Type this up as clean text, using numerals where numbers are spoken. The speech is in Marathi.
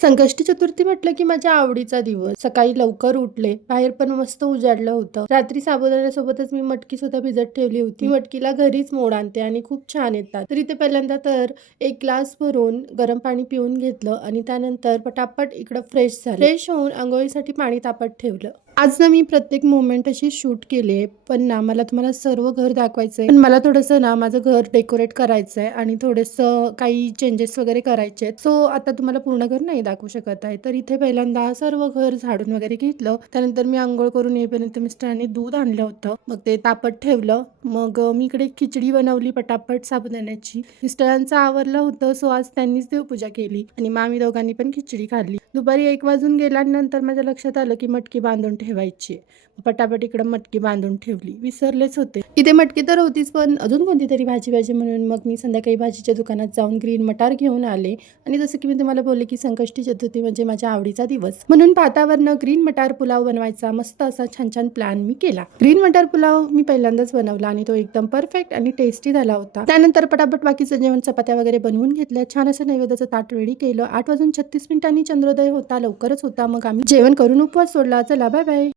संकष्टी चतुर्थी म्हटलं की माझ्या आवडीचा दिवस. सकाळी लवकर उठले, बाहेर पण मस्त उजाडलं होतं. रात्री साबुदाण्यासोबतच मी मटकी सुद्धा भिजत ठेवली होती. मी मटकीला घरीच मोड आणते आणि खूप छान येतात. तर इथे पहिल्यांदा तर एक ग्लास भरून गरम पाणी पिऊन घेतलं आणि त्यानंतर पटापट इकडं फ्रेश झाले. फ्रेश होऊन अंघोळीसाठी पाणी तापत ठेवलं. आज ना मी प्रत्येक मोमेंट अशी शूट केली, पण ना मला तुम्हाला सर्व घर दाखवायचंय. पण मला थोडंसं ना माझं घर डेकोरेट करायचंय आणि थोडंसं काही चेंजेस वगैरे करायचे आहेत. सो आता तुम्हाला पूर्ण घर नाही दाखवू शकत आहे. तर इथे पहिल्यांदा सर्व घर झाडून वगैरे घेतलं. त्यानंतर मी अंघोळ करून येईपर्यंत मिस्टरांनी दूध आणलं होतं. मग ते तापत ठेवलं. मग मी इकडे खिचडी बनवली पटापट साबुदाण्याची. मिस्टरांचं आवरलं होतं, सो आज त्यांनीच देवपूजा केली आणि मग आम्ही दोघांनी पण खिचडी खाल्ली. दुपारी 1 वाजून गेल्यानंतर माझ्या लक्षात आलं की मटकी बांधून ठेवायची आहे. पटापट इकडं मटकी बांधून ठेवली. विसरलेच होते. इथे मटकी तर होतीच, पण अजून कोणती तरी भाजी पाहिजे म्हणून मग मी संध्याकाळी भाजीच्या दुकानात जाऊन ग्रीन मटार घेऊन आले आणि जसं की मी तुम्हाला बोलले की संकष्टी चतुर्थी म्हणजे माझ्या आवडीचा दिवस. म्हणून भातावरनं ग्रीन मटार पुलाव बनवायचा मस्त असा छान प्लॅन मी केला. ग्रीन मटार पुलाव मी पहिल्यांदाच बनवला आणि तो एकदम परफेक्ट आणि टेस्टी झाला होता. त्यानंतर पटापट बाकीचं जेवण चपात्या वगैरे बनवून घेतल्या. छान असं नैवेद्याचं ताट रेडी केलं. 8 वाजून 36 मिनिटांनी चंद्रोदय होता, लवकरच होता. मग आम्ही जेवण करून उपवास सोडला. चला बाय बाय.